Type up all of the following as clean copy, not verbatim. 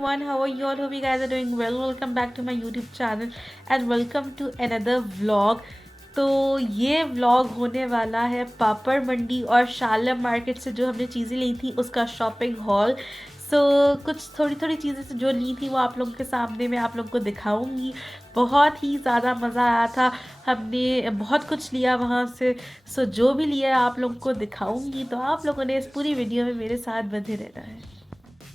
everyone, how are you all? Hope you guys are doing well. Welcome back to my YouTube channel and welcome to another vlog. तो ये vlog होने वाला है पापड़ मंडी और शालम market से जो हमने चीज़ें ली थी उसका शॉपिंग हॉल। कुछ थोड़ी चीज़ें से जो ली थी वो आप लोगों के सामने मैं आप लोगों को दिखाऊंगी। बहुत ही ज़्यादा मज़ा आया था, हमने बहुत कुछ लिया वहाँ से। जो भी लिया आप लोगों को दिखाऊंगी, तो आप लोगों ने इस पूरी वीडियो में मेरे साथ बंधे रहना है।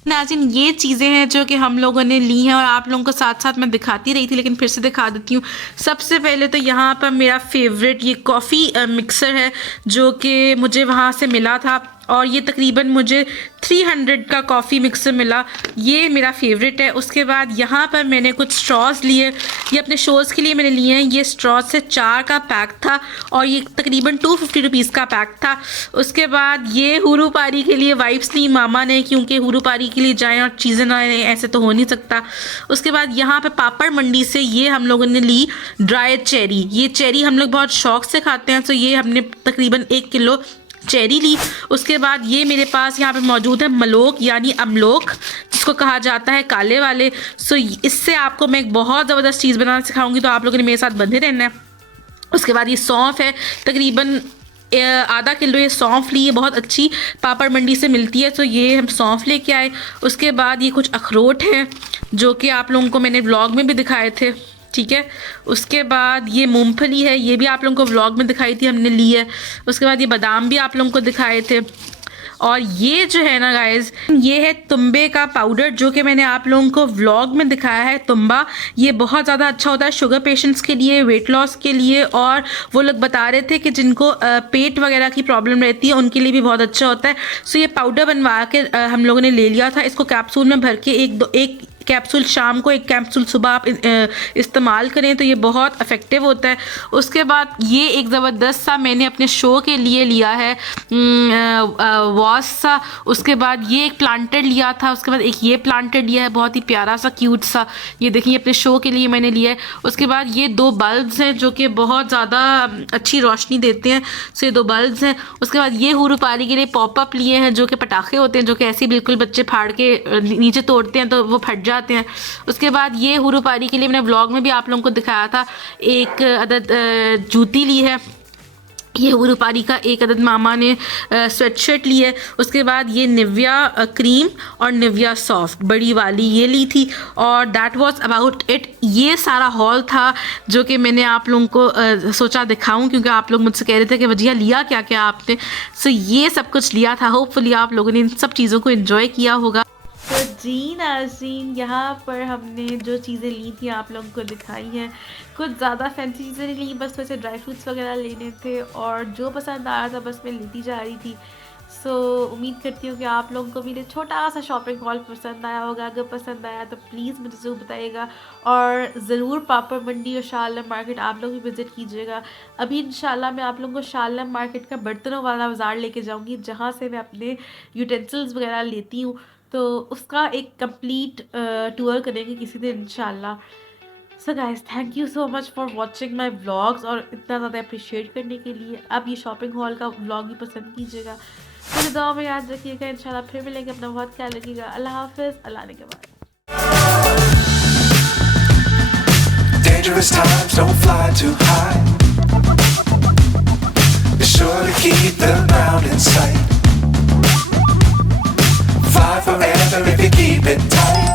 नाज़रीन, ये चीज़ें हैं जो कि हम लोगों ने ली हैं और आप लोगों को साथ साथ मैं दिखाती रही थी, लेकिन फिर से दिखा देती हूँ। सबसे पहले तो यहाँ पर मेरा फेवरेट ये कॉफ़ी मिक्सर है जो कि मुझे वहाँ से मिला था और ये तकरीबन मुझे 300 का कॉफ़ी मिक्सर मिला। ये मेरा फेवरेट है। उसके बाद यहाँ पर मैंने कुछ स्ट्रॉज लिए, ये अपने शोज़ के लिए मैंने लिए हैं। ये स्ट्रॉज से 4 का पैक था और ये तकरीबन 250 रुपीज़ का पैक था। उसके बाद ये हुरू पारी के लिए वाइप्स ली मामा ने, क्योंकि हुरू पारी के लिए जाएँ और चीज़ें ना आए, ऐसे तो हो नहीं सकता। उसके बाद यहाँ पर पापड़ मंडी से ये हम लोगों ने ली ड्राई चेरी। ये चेरी हम लोग बहुत शौक़ से खाते हैं, तो ये हमने तकरीबन 1 किलो चेरी ली। उसके बाद ये मेरे पास यहाँ पे मौजूद है मलोक यानी अमलोक, जिसको कहा जाता है काले वाले। इससे आपको मैं एक बहुत ज़बरदस्त चीज़ बनाना सिखाऊंगी, तो आप लोगों ने मेरे साथ बंधे रहना है। उसके बाद ये सौंफ है, तकरीबन आधा किलो ये सौंफ ली है, बहुत अच्छी पापड़ मंडी से मिलती है, तो ये हम सौंफ लेके आए। उसके बाद ये कुछ अखरोट हैं जो कि आप लोगों को मैंने व्लॉग में भी दिखाए थे, ठीक है। उसके बाद ये मूंगफली है, ये भी आप लोगों को व्लॉग में दिखाई थी, हमने ली है। उसके बाद ये बादाम भी आप लोगों को दिखाए थे। और ये जो है ना गाइज़, ये है तुम्बे का पाउडर जो कि मैंने आप लोगों को व्लॉग में दिखाया है। तुम्बा ये बहुत ज़्यादा अच्छा होता है शुगर पेशेंट्स के लिए, वेट लॉस के लिए, और वो लोग बता रहे थे कि जिनको पेट वगैरह की प्रॉब्लम रहती है उनके लिए भी बहुत अच्छा होता है। ये पाउडर बनवा के हम लोगों ने ले लिया था। इसको कैप्सूल में भर के एक कैप्सूल शाम को, एक कैप्सूल सुबह आप इस्तेमाल करें तो ये बहुत इफ़ेक्टिव होता है। उसके बाद ये एक ज़बरदस्त सा मैंने अपने शो के लिए लिया है वॉश सा। उसके बाद ये एक प्लांटेड लिया था। उसके बाद एक ये प्लांटेड लिया है, बहुत ही प्यारा सा क्यूट सा, ये देखिए अपने शो के लिए मैंने लिया है। उसके बाद ये 2 बल्ब्स हैं जो कि बहुत ज़्यादा अच्छी रोशनी देते हैं, ये 2 बल्ब्स हैं। उसके बाद ये हुरू पारी के लिए पॉपअप लिए हैं जो कि पटाखे होते हैं, जो कि ऐसे बिल्कुल बच्चे फाड़ के नीचे तोड़ते हैं तो वो फट जाते हैं। उसके बाद ये हुरू पारी के लिए मैंने व्लॉग में भी आप लोगों को दिखाया था, एक अदद जूती ली है। ये हुरू पारी का एक अदद मामा ने स्वेटशर्ट ली है। उसके बाद ये निविया क्रीम और निविया सॉफ्ट बड़ी वाली ये ली थी, और दैट वाज अबाउट इट। ये सारा हॉल था जो कि मैंने आप लोगों को सोचा दिखाऊं, क्योंकि आप लोग मुझसे कह रहे थे कि वजिया लिया क्या क्या आपने। ये सब कुछ लिया था। होपफुली आप लोगों ने इन सब चीज़ों को एंजॉय किया होगा। तो जी नाज़रीन, यहाँ पर हमने जो चीज़ें ली थी आप लोगों को दिखाई हैं। कुछ ज़्यादा फैंसी चीज़ें नहीं ली, बस वैसे ड्राई फ्रूट्स वगैरह लेने थे, और जो पसंद आया था बस मैं लेती जा रही थी। उम्मीद करती हूँ कि आप लोगों को मेरे छोटा सा शॉपिंग हॉल पसंद आया होगा। अगर पसंद आया तो प्लीज़ मुझे ज़रूर बताइएगा, और ज़रूर पापड़ मंडी और शालम मार्केट आप लोग भी विज़िट कीजिएगा। अभी इंशाल्लाह मैं आप लोगों को शालम मार्केट का बर्तनों वाला बाज़ार लेके जाऊँगी, जहाँ से मैं अपने यूटेंसिल्स वगैरह लेती हूँ, तो उसका एक कंप्लीट टूर करेंगे किसी दिन इंशाल्लाह। Guys, thank you so much for watching my vlogs, और इतना ज़्यादा अप्रिशिएट करने के लिए। अब ये शॉपिंग हॉल का व्लॉग भी पसंद कीजिएगा, मुझे दुआ में याद रखिएगा। इंशाल्लाह फिर मिलेंगे, अपना बहुत ख्याल रखिएगा। अल्लाह हाफिज़, अल्लाह ने के बाद। Dangerous times, don't fly too high. Be sure to keep the ground in sight. Fly forever if you keep it tight.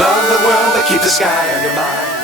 Love the world, but keep the sky on your mind.